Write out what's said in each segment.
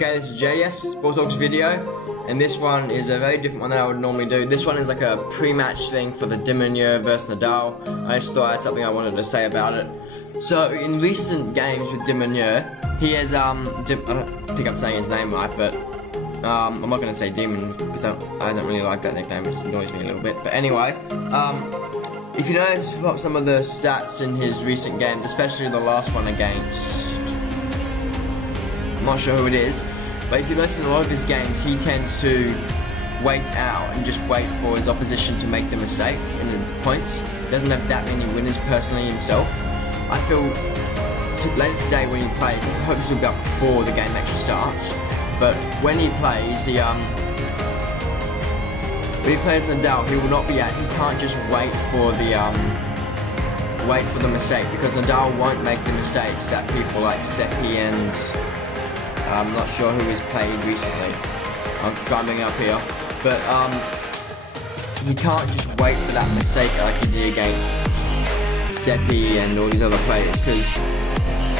Okay, this is JDS Sports Talks video, and this one is a very different one than I would normally do. This one is like a pre-match thing for the Minaur versus Nadal. I just thought I had something I wanted to say about it. So, in recent games with Minaur, he has, I don't think I'm saying his name right, but I'm not going to say Demon, because I don't really like that nickname, it just annoys me a little bit. But anyway, if you notice some of the stats in his recent games, especially the last one against, I'm not sure who it is, but if you listen to a lot of his games, he tends to wait out and just wait for his opposition to make the mistake in the points. He doesn't have that many winners personally himself. I feel later today when he plays, I hope this will be up before the game actually starts, but when he plays, Nadal, he will not be he can't just wait for the mistake, because Nadal won't make the mistakes that people like Seppi and I'm not sure who he's played recently. I'm climbing up here, but he can't just wait for that mistake like he did against Seppi and all these other players, because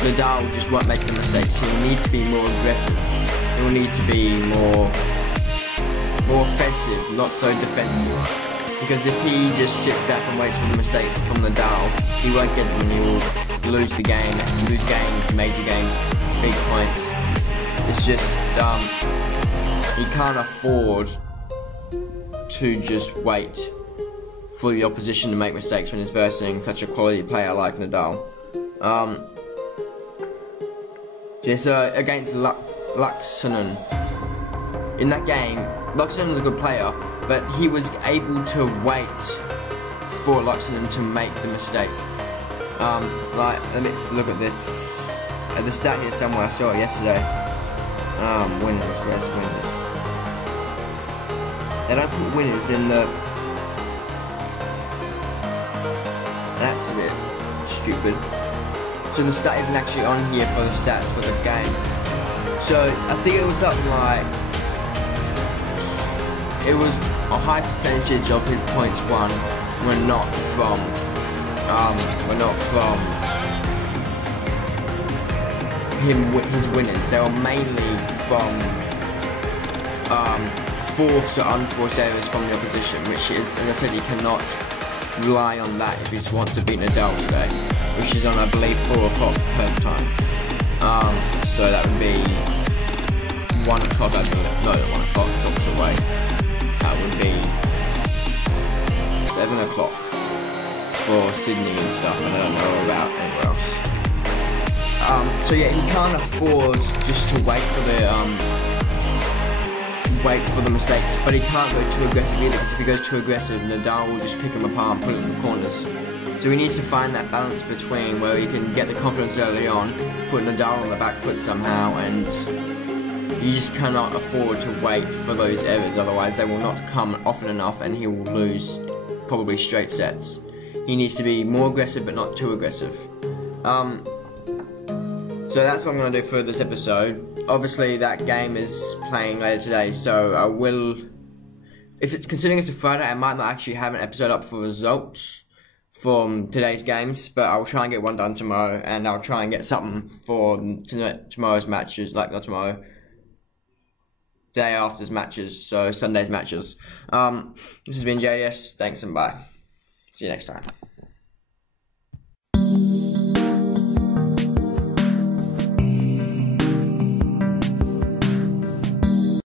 Nadal just won't make the mistakes. He'll need to be more aggressive. He'll need to be more offensive, not so defensive. Because if he just sits back and waits for the mistakes from Nadal, he won't get them and he will lose the game. Lose games, major games, big points. It's just, he can't afford to just wait for the opposition to make mistakes when he's versing such a quality player like Nadal. So against Laaksonen, in that game, Laaksonen was a good player, but he was able to wait for Laaksonen to make the mistake. Let me look at this. At the stat here somewhere, I saw it yesterday. Winners, where's winners? They don't put winners in the... That's a bit stupid. So the stat isn't actually on here for the stats for the game. So I think it was something like... It was a high percentage of his points won were not from... his winners. They were mainly from forced or unforced errors from the opposition, which is, as I said, he cannot rely on that if he wants to beat Nadal today, which is on, I believe, 4 o'clock Perth time. So that would be 1 o'clock, I believe. No, 1 o'clock, talked away. That would be 7 o'clock for Sydney and stuff, and I don't know about anywhere else. So yeah, he can't afford just to wait for the mistakes, but he can't go too aggressive either, because if he goes too aggressive, Nadal will just pick him apart and put him in the corners. So he needs to find that balance between where he can get the confidence early on, put Nadal on the back foot somehow, and you just cannot afford to wait for those errors, otherwise they will not come often enough and he will lose probably straight sets. He needs to be more aggressive but not too aggressive. So that's what I'm going to do for this episode. Obviously that game is playing later today, so I will, if it's considering it's a Friday, I might not actually have an episode up for results from today's games, but I'll try and get one done tomorrow, and I'll try and get something for tomorrow's matches, like not tomorrow, day after's matches, so Sunday's matches. This has been JDS, thanks and bye. See you next time.